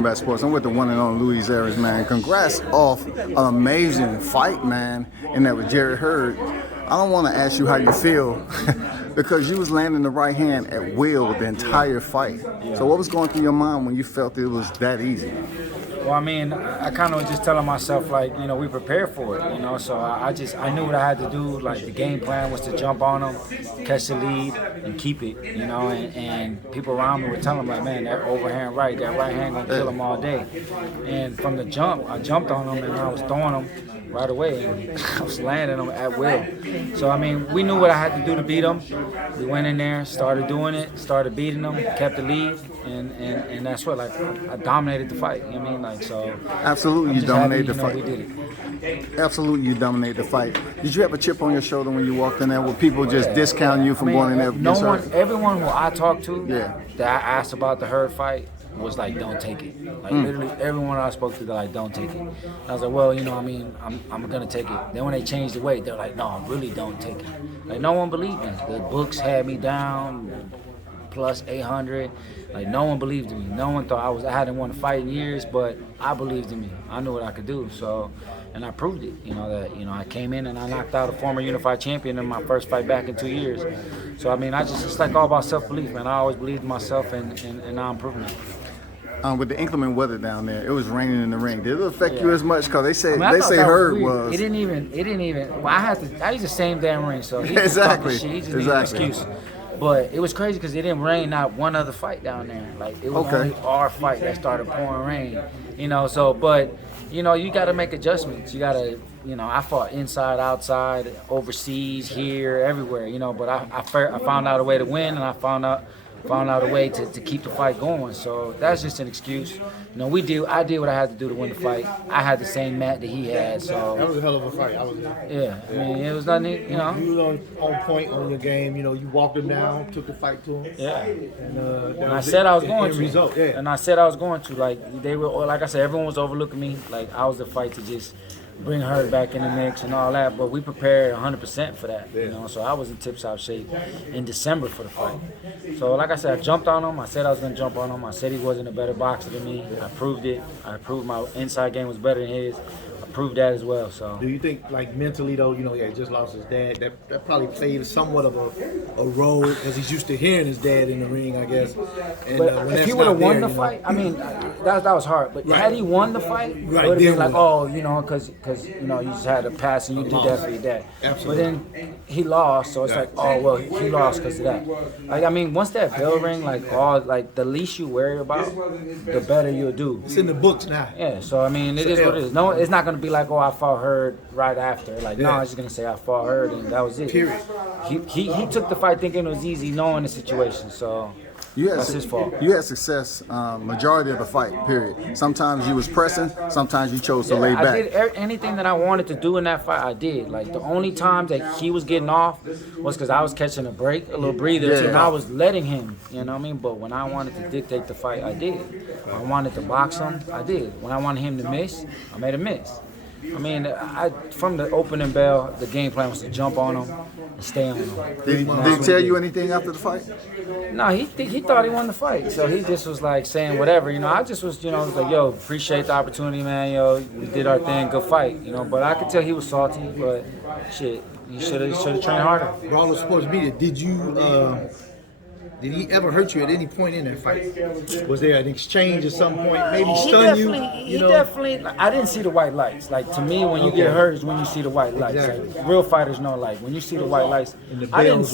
Combat Sports. I'm with the one and only Luis Arias, man. Congrats off an amazing fight, man. And that was Jarrett Hurd. I don't want to ask you how you feel because you was landing the right hand at will the entire fight. Yeah. So what was going through your mind when you felt it was that easy? Well, I mean, I kind of was just telling myself, like, you know, we prepared for it, you know, so I knew what I had to do. Like, the game plan was to jump on them, catch the lead, and keep it, you know, and people around me were telling me, like, man, that overhand right, that right hand gonna kill them all day. And from the jump, I jumped on them and I was throwing them right away, and I was landing them at will. So, I mean, we knew what I had to do to beat them. We went in there, started doing it, started beating them, kept the lead, and that's what, like, I dominated the fight, you know what I mean? Like, so Absolutely, you dominated the fight. We did it. Absolutely, you dominated the fight. Did you have a chip on your shoulder when you walked in there? Were people just discounting you from going in there? No one, everyone who I talked to that I asked about the Hurd fight was like, don't take it. Like, literally everyone I spoke to, they're like, don't take it. And I was like, well, you know, I mean, I'm gonna take it. Then when they changed the weight, they're like, no, really don't take it. Like, no one believed me. The books had me down plus 800. Like, no one believed in me. No one thought I hadn't won a fight in years, but I believed in me. I knew what I could do. So, and I proved it. You know that. You know, I came in and I knocked out a former unified champion in my first fight back in 2 years. So, I mean, it's like all about self-belief, man. I always believed in myself, and now I'm proving it. With the inclement weather down there, it was raining in the ring. Did it affect you as much? Because they say Hurd was. It didn't even. Well, I used the same damn ring, so he exactly. He just needed an excuse. But it was crazy because it didn't rain not one other fight down there. Like, it was only our fight that started pouring rain. You know, so, but, you know, you got to make adjustments. You got to, you know, I fought inside, outside, overseas, here, everywhere, you know, but I found out a way to win, and I found out a way to keep the fight going. So that's just an excuse. You know, I did what I had to do to win the fight. I had the same mat that he had, so. That was a hell of a fight. Yeah, I mean, it was nothing, you know. You was on point on your game. You know, you walked him down, took the fight to him. Yeah. And I said I was going to. Result, yeah. And I said I was going to. Like, they were, like I said, everyone was overlooking me. Like, I was the fight to just bring Hurd back in the mix and all that, but we prepared 100% for that, you know, so I was in tip-top shape in December for the fight. So like I said, I jumped on him. I said I was going to jump on him. I said he wasn't a better boxer than me. I proved it. I proved my inside game was better than his. I proved that as well, so. Do you think, like, mentally, though, you know, he just lost his dad, that probably played somewhat of a role, as he's used to hearing his dad in the ring, I guess. And, but if he would have won the fight, I mean, that was hard. But had he won the fight, it would have been like, oh, you know, because you know, you just had a pass and you did that for your dad. Absolutely. But then he lost, so it's like, oh, well, he lost because of that. Like, I mean, once that bell ring, like, the least you worry about, the better you'll do. It's in the books now. Yeah, so I mean, it is what it is. No, it's not going to be like, oh, I fought Hurd right after. Like, no, I'm just going to say I fought Hurd and that was it. Period. He took the fight thinking it was easy, knowing the situation, so. That's his fault. You had success majority of the fight, period. Sometimes you was pressing, sometimes you chose to lay back. I did anything that I wanted to do in that fight, I did. Like, the only time that he was getting off was because I was catching a break, a little breather, and I was letting him, you know what I mean? But when I wanted to dictate the fight, I did. When I wanted to box him, I did. When I wanted him to miss, I made him miss. I mean, from the opening bell, the game plan was to jump on him and stay on him. Did he tell you anything after the fight? No, he thought he won the fight, so he just was like saying whatever, you know. I just was, you know, like, yo, appreciate the opportunity, man. Yo, we did our thing, good fight, you know. But I could tell he was salty, but shit, he should have trained harder. Brawler Sports Media, did he ever hurt you at any point in that fight? Was there an exchange at some point? Maybe stun you? He definitely. I didn't see the white lights. Like, to me, when you get hurt is when you see the white lights. Exactly. Like, real fighters know. Like, when you see the white lights, I didn't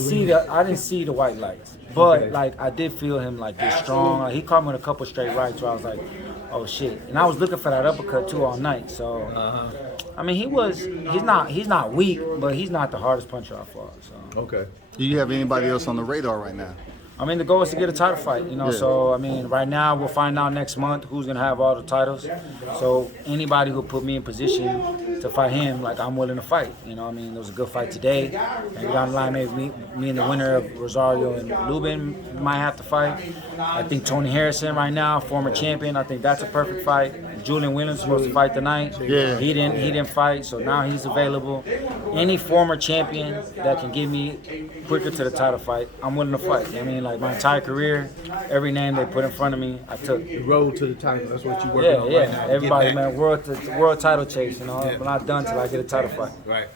see the white lights. But like, I did feel him like get strong. Like, he caught me with a couple straight rights where I was like, oh shit. And I was looking for that uppercut too all night. So I mean, he's not weak, but he's not the hardest puncher I fought. So. Okay. Do you have anybody else on the radar right now? I mean, the goal is to get a title fight, you know. So, I mean, right now we'll find out next month who's going to have all the titles. So, anybody who put me in position to fight him, like I'm willing to fight. You know what I mean? It was a good fight today. And down the line, maybe me and the winner of Rosario and Lubin might have to fight. I think Tony Harrison right now, former champion, I think that's a perfect fight. Julian Williams was supposed to fight tonight. Yeah. He didn't fight, so now he's available. Any former champion that can get me quicker to the title fight, I'm willing to fight. I mean, like my entire career, every name they put in front of me, I took. The road to the title, that's what you're working on right now. Everybody, man, world title chase, you know. I'm not done till I get a title fight. Right.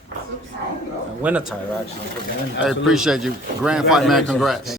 And win a title, actually. I appreciate you. Grand fight, man. Congrats.